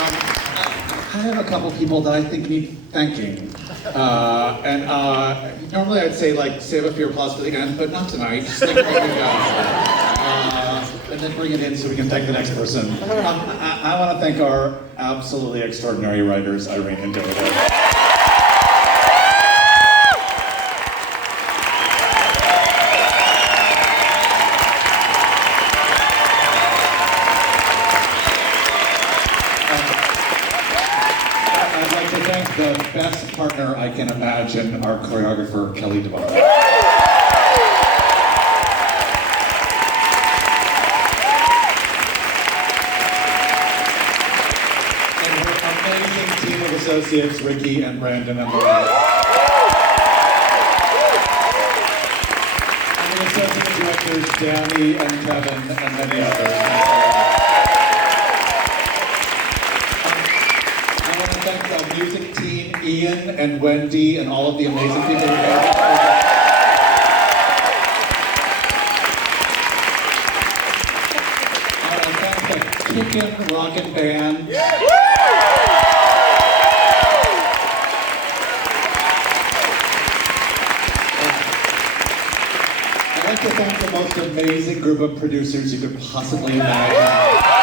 I have a couple people that I think need thanking. Normally I'd say like save up your applause for the end, but not tonight. Just think about it. And then bring it in so we can thank the next person. I want to thank our absolutely extraordinary writers, Irene and David. The best partner I can imagine, our choreographer, Kelly Devon. And her amazing team of associates, Ricky and Brandon and Lauren. And the associate directors, Danny and Kevin and many others. Thank the music team, Ian and Wendy, and all of the amazing people who are I want to thank the Kickin' Rockin' Band. I'd like to thank the most amazing group of producers you could possibly imagine.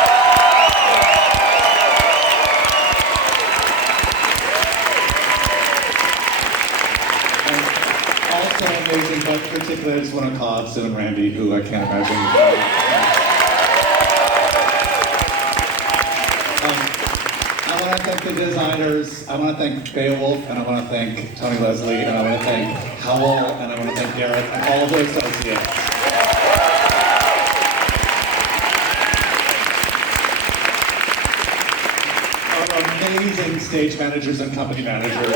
Also amazing, but particularly I just want to call out Sue and Randy, who I can't imagine. I want to thank the designers, I want to thank Beowulf, and I want to thank Tony Leslie, and I want to thank Howell, and I want to thank Garrett, and all of their associates. Our amazing stage managers and company managers.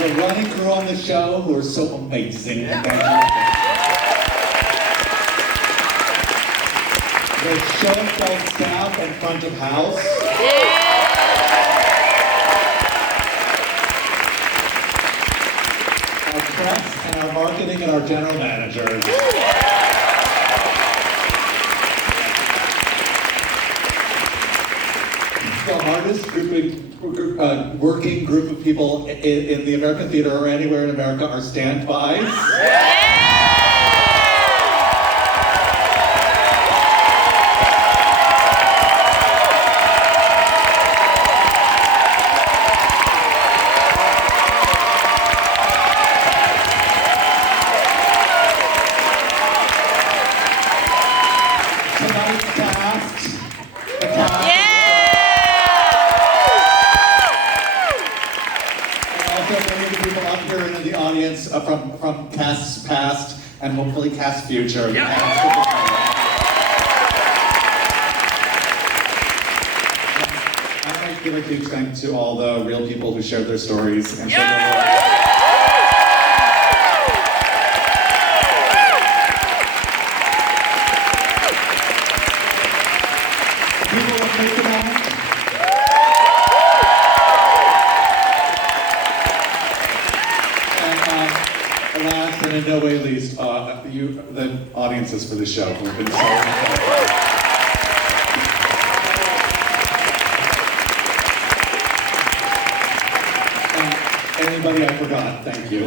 The running crew on the show who are so amazing. The show called staff and front of house. Our press and our marketing and our general managers. The hardest working group of people in the American theater or anywhere in America are standbys. Tonight's cast, the cast. Many of the people up here in the audience from casts past and hopefully cast future. I'd like to give a huge thank to all the real people who shared their stories and shared their work. People that make it on. Last and in no way least, the audiences for the show who have been so incredible. Anybody I forgot, thank you.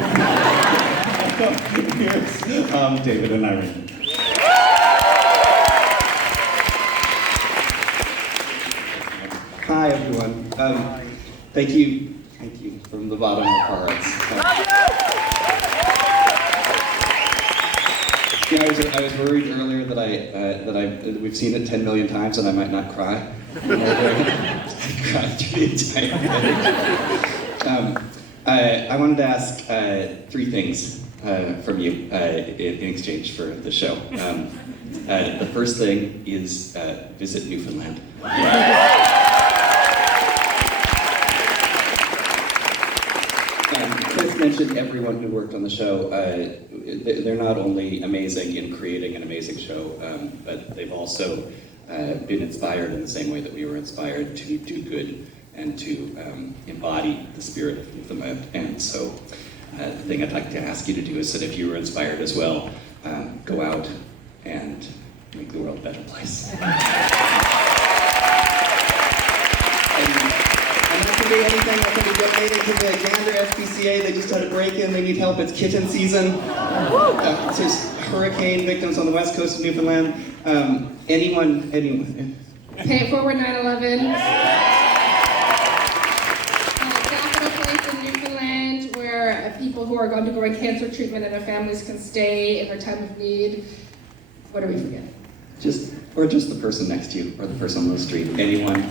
Here's David and Irene. Hi everyone. Thank you from the bottom of our hearts. I was worried earlier that we've seen it 10 million times and I might not cry. I cried through the entire thing. I wanted to ask 3 things from you in exchange for the show. The first thing is visit Newfoundland. Chris mentioned everyone who worked on the show. They're not only amazing in creating an amazing show, but they've also been inspired in the same way that we were inspired to do good and to embody the spirit of Newfoundland. And so thing I'd like to ask you to do is that if you were inspired as well, go out and make the world a better place. And that can be anything. That can be donated to the Gander SPCA. They just had a break-in. They need help. It's kitten season. It's just hurricane victims on the west coast of Newfoundland. Anyone. Pay It Forward 9/11. Capital Place in Newfoundland, where people who are undergoing cancer treatment and their families can stay in their time of need. What do we forget? Just the person next to you, or the person on the street. Anyone.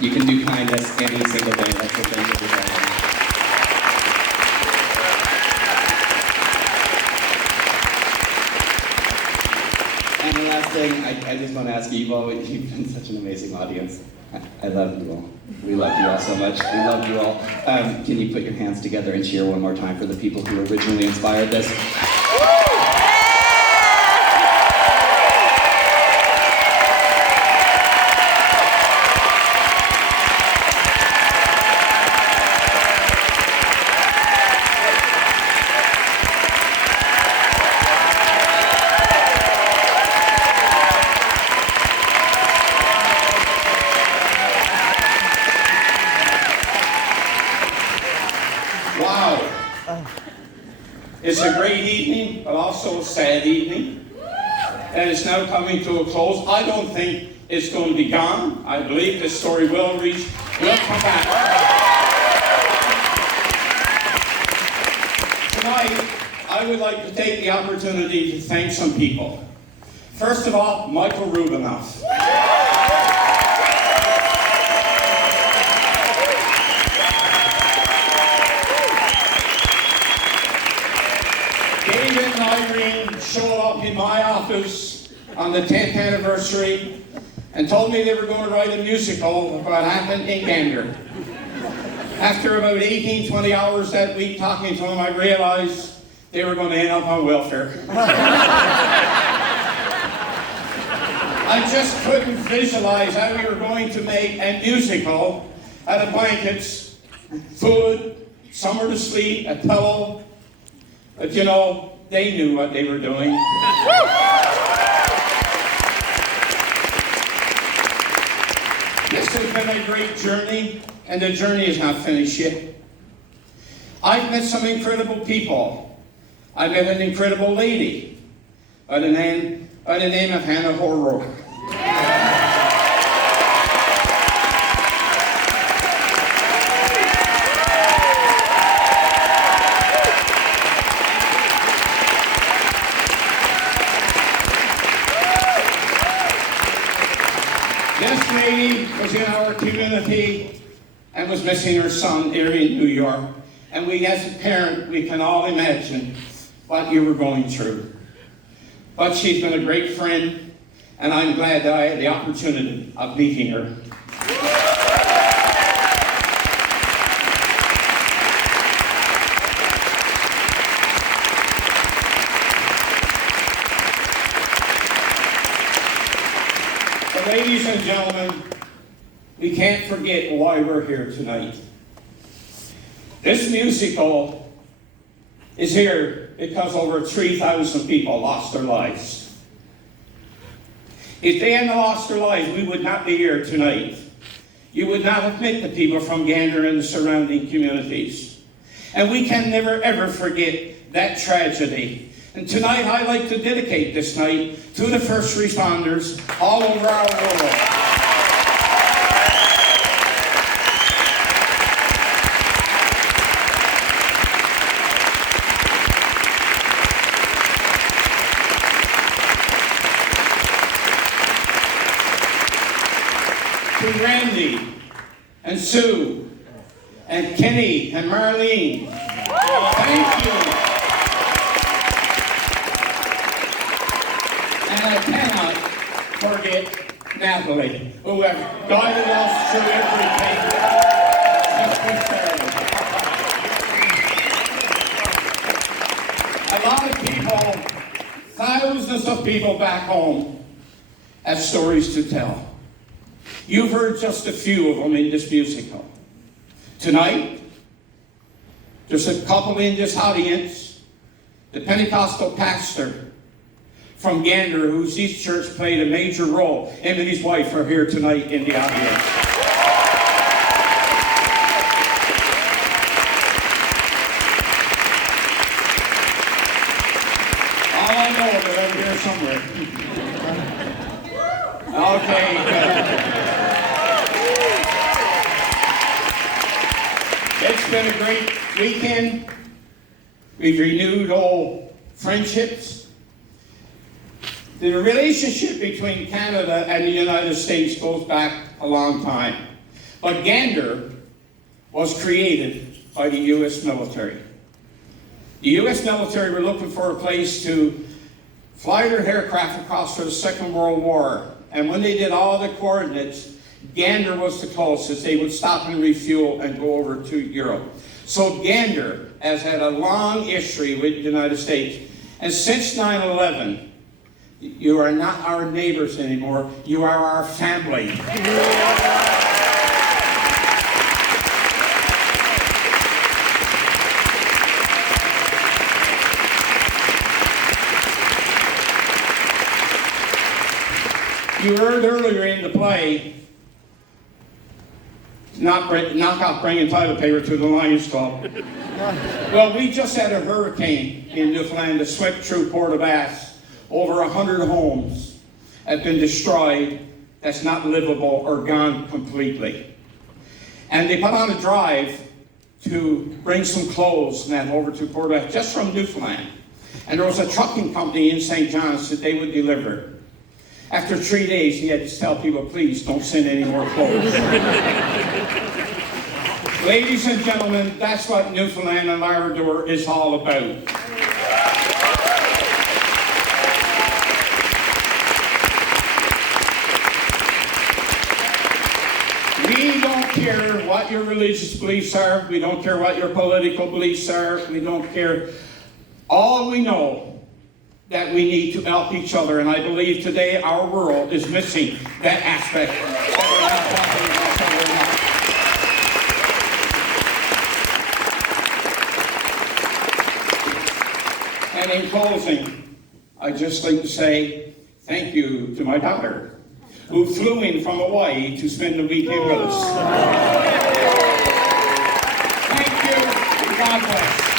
You can do kindness any single day. That's the thing that we're doing. And the last thing, I just want to ask you, you've been such an amazing audience. I love you all. We love you all so much. We love you all. Can you put your hands together and cheer one more time for the people who originally inspired this? Wow. It's a great evening, but also a sad evening. And it's now coming to a close. I don't think it's going to be gone. I believe this story will come back. Tonight, I would like to take the opportunity to thank some people. First of all, Michael Rubinoff. David and Irene showed up in my office on the 10th anniversary and told me they were going to write a musical of what happened in Gander. After about 18, 20 hours that week talking to them, I realized they were going to end up on welfare. I just couldn't visualize how we were going to make a musical out of blankets, food, somewhere to sleep, a pillow. But you know, they knew what they were doing. This has been a great journey, and the journey is not finished yet. I've met some incredible people. I met an incredible lady by the name of Hannah Horrock. This lady was in our community and was missing her son here in New York. And we, as a parent, we can all imagine what you were going through. But she's been a great friend, and I'm glad that I had the opportunity of meeting her. So, ladies and gentlemen, we can't forget why we're here tonight. This musical is here because over 3,000 people lost their lives. If they hadn't lost their lives, we would not be here tonight. You would not have met the people from Gander and the surrounding communities. And we can never ever forget that tragedy. And tonight I'd like to dedicate this night to the first responders all over our world. To Randy and Sue and Kenny and Marlene, thank you. And I cannot forget Natalie, who have guided us through everything since we started. A lot of people, thousands of people back home, have stories to tell. You've heard just a few of them in this musical. Tonight, There's a couple in this audience. The Pentecostal pastor from Gander, whose East Church played a major role. Him and his wife are here tonight in the audience. All I know is they're over here somewhere. Okay, good. It's been a great weekend. We've renewed old friendships. The relationship between Canada and the United States goes back a long time. But Gander was created by the U.S. military. The U.S. military were looking for a place to fly their aircraft across for the Second World War. And when they did all the coordinates, Gander was the closest. They would stop and refuel and go over to Europe. So Gander has had a long history with the United States. And since 9/11, you are not our neighbors anymore. You are our family. You heard earlier in the play, knock off bringing toilet paper to the Lions Club. Well, we just had a hurricane in Newfoundland that swept through Port aux Basques. Over 100 homes have been destroyed, that's not livable or gone completely. And they put on a drive to bring some clothes and that over to Port aux Basques, just from Newfoundland. And there was a trucking company in St. John's that they would deliver. After 3 days, he had to tell people, please don't send any more clothes. Ladies and gentlemen, that's what Newfoundland and Labrador is all about. We don't care what your religious beliefs are. We don't care what your political beliefs are. We don't care. All we know that we need to help each other, and I believe today our world is missing that aspect. And in closing, I'd just like to say thank you to my daughter, who flew in from Hawaii to spend the weekend with us. Thank you, and God bless.